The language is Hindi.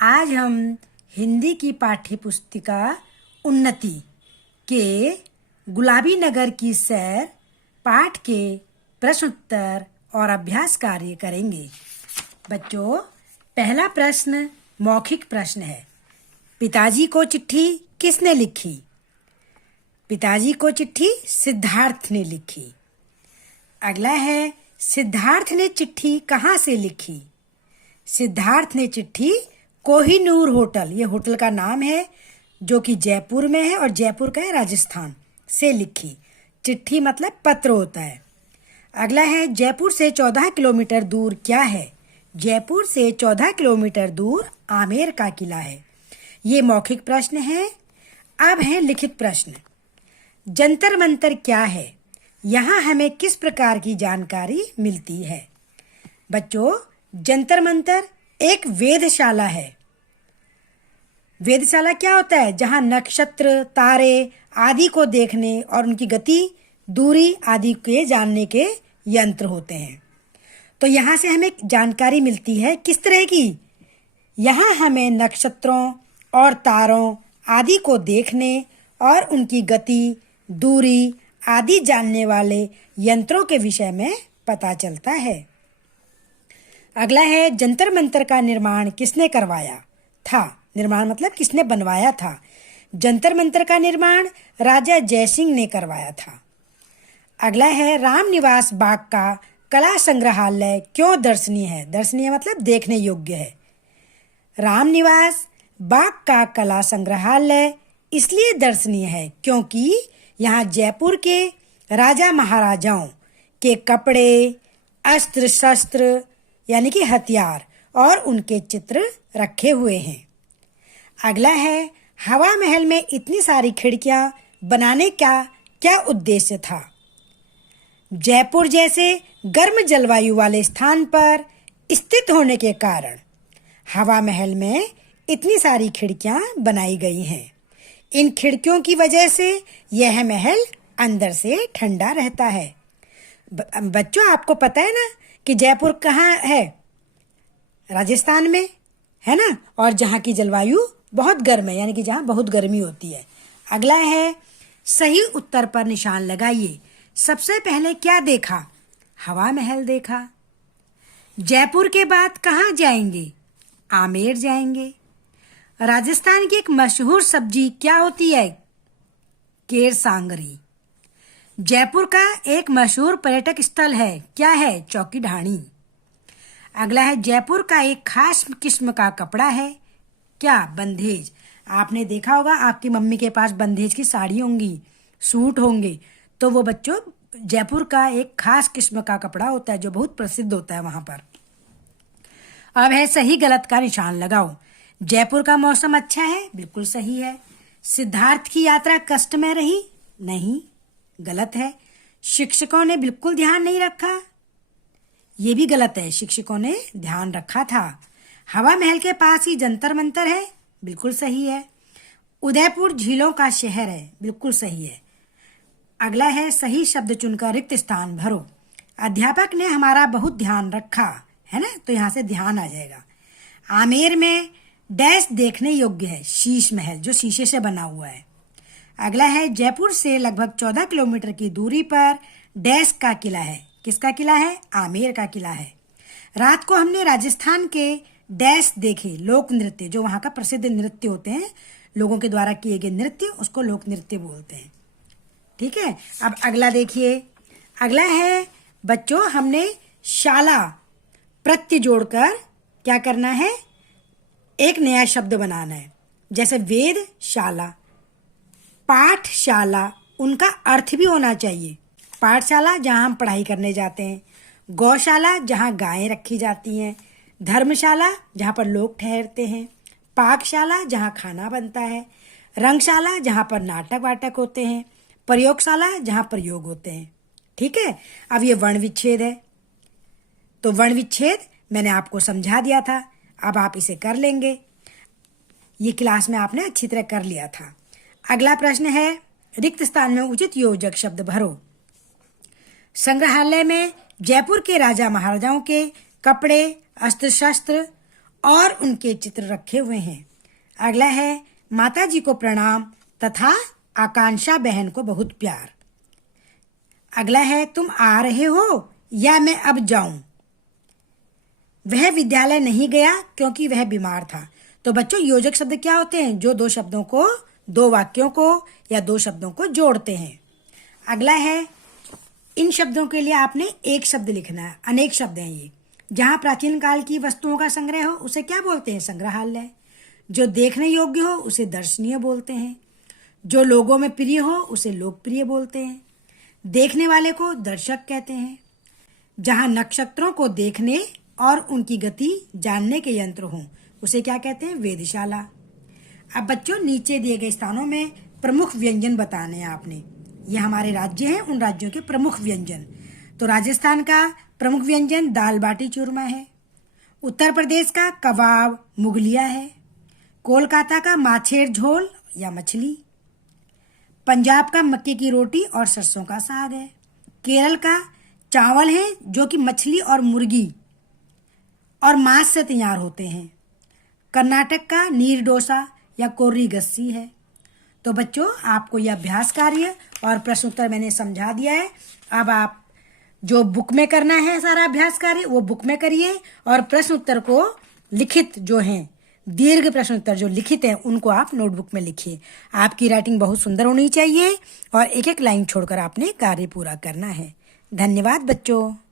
आज हम हिंदी की पाठ्य पुस्तिका उन्नति के गुलाबी नगर की सैर पाठ के प्रश्न उत्तर और अभ्यास कार्य करेंगे। बच्चों, पहला प्रश्न मौखिक प्रश्न है। पिताजी को चिट्ठी किसने लिखी? पिताजी को चिट्ठी सिद्धार्थ ने लिखी। अगला है, सिद्धार्थ ने चिट्ठी कहाँ से लिखी? सिद्धार्थ ने चिट्ठी कोहिनूर होटल, ये होटल का नाम है जो कि जयपुर में है और जयपुर का है राजस्थान, से लिखी। चिट्ठी मतलब पत्र होता है। अगला है, जयपुर से 14 किलोमीटर दूर क्या है? जयपुर से 14 किलोमीटर दूर आमेर का किला है। ये मौखिक प्रश्न है। अब है लिखित प्रश्न। जंतर मंतर क्या है? यहाँ हमें किस प्रकार की जानकारी मिलती है? बच्चों, जंतर मंतर एक वेधशाला है। वेधशाला क्या होता है? जहाँ नक्षत्र, तारे आदि को देखने और उनकी गति, दूरी आदि के जानने के यंत्र होते हैं। तो यहाँ से हमें जानकारी मिलती है किस तरह की? यहाँ हमें नक्षत्रों और तारों आदि को देखने और उनकी गति, दूरी आदि जानने वाले यंत्रों के विषय में पता चलता है। अगला है, जंतर मंतर का निर्माण किसने करवाया था? निर्माण मतलब किसने बनवाया था? जंतर मंतर का निर्माण राजा जयसिंह ने करवाया था। अगला है, रामनिवास बाग का कला संग्रहालय क्यों दर्शनीय है? दर्शनीय मतलब देखने योग्य है। रामनिवास बाग का कला संग्रहालय इसलिए दर्शनीय है क्योंकि यहाँ जयपुर के राजा महाराजाओं के कपड़े, अस्त्र शस्त्र यानी कि हथियार और उनके चित्र रखे हुए हैं। अगला है, हवा महल में इतनी सारी खिड़कियां बनाने का क्या उद्देश्य था? जयपुर जैसे गर्म जलवायु वाले स्थान पर स्थित होने के कारण हवा महल में इतनी सारी खिड़कियां बनाई गई हैं। इन खिड़कियों की वजह से यह महल अंदर से ठंडा रहता है। बच्चों, आपको पता है ना कि जयपुर कहाँ है? राजस्थान में है ना, और जहाँ की जलवायु बहुत गर्म है, यानी कि जहाँ बहुत गर्मी होती है। अगला है, सही उत्तर पर निशान लगाइए। सबसे पहले क्या देखा? हवा महल देखा। जयपुर के बाद कहाँ जाएंगे? आमेर जाएंगे। राजस्थान की एक मशहूर सब्जी क्या होती है? केर सांगरी। जयपुर का एक मशहूर पर्यटक स्थल है, क्या है? चौकी ढाणी। अगला है, जयपुर का एक खास किस्म का कपड़ा है, क्या? बंधेज। आपने देखा होगा आपकी मम्मी के पास बंधेज की साड़ी होंगी, सूट होंगे, तो वो बच्चों जयपुर का एक खास किस्म का कपड़ा होता है जो बहुत प्रसिद्ध होता है वहां पर। अब है, सही गलत का निशान लगाओ। जयपुर का मौसम अच्छा है, बिल्कुल सही है। सिद्धार्थ की यात्रा कष्टमय रही, नहीं, गलत है। शिक्षकों ने बिल्कुल ध्यान नहीं रखा, ये भी गलत है। शिक्षकों ने ध्यान रखा था। हवा महल के पास ही जंतर मंतर है, बिल्कुल सही है। उदयपुर झीलों का शहर है, बिल्कुल सही है। अगला है, सही शब्द चुनकर रिक्त स्थान भरो। अध्यापक ने हमारा बहुत ध्यान रखा, है ना, तो यहाँ से ध्यान आ जाएगा। आमेर में डैश देखने योग्य है, शीश महल जो शीशे से बना हुआ है। अगला है, जयपुर से लगभग 14 किलोमीटर की दूरी पर डैश का किला है। किसका किला है? आमेर का किला है। रात को हमने राजस्थान के डैश देखे, लोक नृत्य, जो वहाँ का प्रसिद्ध नृत्य होते हैं, लोगों के द्वारा किए गए नृत्य, उसको लोक नृत्य बोलते हैं। ठीक है। अब अगला देखिए। अगला है, बच्चों हमने शाला प्रत्यय जोड़कर क्या करना है? एक नया शब्द बनाना है। जैसे वेदशाला, पाठशाला, उनका अर्थ भी होना चाहिए। पाठशाला जहाँ हम पढ़ाई करने जाते हैं, गौशाला जहाँ गायें रखी जाती हैं, धर्मशाला जहाँ पर लोग ठहरते हैं, पाकशाला जहाँ खाना बनता है, रंगशाला जहाँ पर नाटक वाटक होते हैं, प्रयोगशाला जहाँ प्रयोग होते हैं। ठीक है। अब ये वर्ण विच्छेद है, तो वर्ण विच्छेद मैंने आपको समझा दिया था, अब आप इसे कर लेंगे। ये क्लास में आपने अच्छी तरह कर लिया था। अगला प्रश्न है, रिक्त स्थान में उचित योजक शब्द भरो। संग्रहालय में जयपुर के राजा महाराजाओं के कपड़े, अस्त्र शस्त्र और उनके चित्र रखे हुए हैं। अगला है माता जी को प्रणाम तथा आकांक्षा बहन को बहुत प्यार। अगला है तुम आ रहे हो या मैं अब जाऊं। वह विद्यालय नहीं गया क्योंकि वह बीमार था। तो बच्चों योजक शब्द क्या होते हैं? जो दो शब्दों को, दो वाक्यों को या दो शब्दों को जोड़ते हैं। अगला है इन शब्दों के लिए आपने एक शब्द लिखना है। अनेक शब्द हैं ये। जहां प्राचीन काल की वस्तुओं का संग्रह हो उसे क्या बोलते हैं? संग्रहालय। जो देखने योग्य हो उसे दर्शनीय बोलते हैं। जो लोगों में प्रिय हो उसे लोकप्रिय बोलते हैं। देखने वाले को दर्शक कहते हैं। जहां नक्षत्रों को देखने और उनकी गति जानने के यंत्र हों उसे क्या कहते हैं? वेधशाला। अब बच्चों नीचे दिए गए स्थानों में प्रमुख व्यंजन बताने हैं आपने। ये हमारे राज्य हैं, उन राज्यों के प्रमुख व्यंजन। तो राजस्थान का प्रमुख व्यंजन दाल बाटी चूरमा है। उत्तर प्रदेश का कबाब मुगलिया है। कोलकाता का माछेर झोल या मछली। पंजाब का मक्के की रोटी और सरसों का साग है। केरल का चावल है जो कि मछली और मुर्गी और मांस से तैयार होते हैं। कर्नाटक का नीर डोसा या कोर्री गस्सी है। तो बच्चों आपको यह अभ्यास कार्य और प्रश्न उत्तर मैंने समझा दिया है। अब आप जो बुक में करना है सारा अभ्यास कार्य वो बुक में करिए और प्रश्न उत्तर को लिखित जो हैं, दीर्घ प्रश्न उत्तर जो लिखित हैं उनको आप नोटबुक में लिखिए। आपकी राइटिंग बहुत सुंदर होनी चाहिए और एक एक लाइन छोड़कर आपने कार्य पूरा करना है। धन्यवाद बच्चों।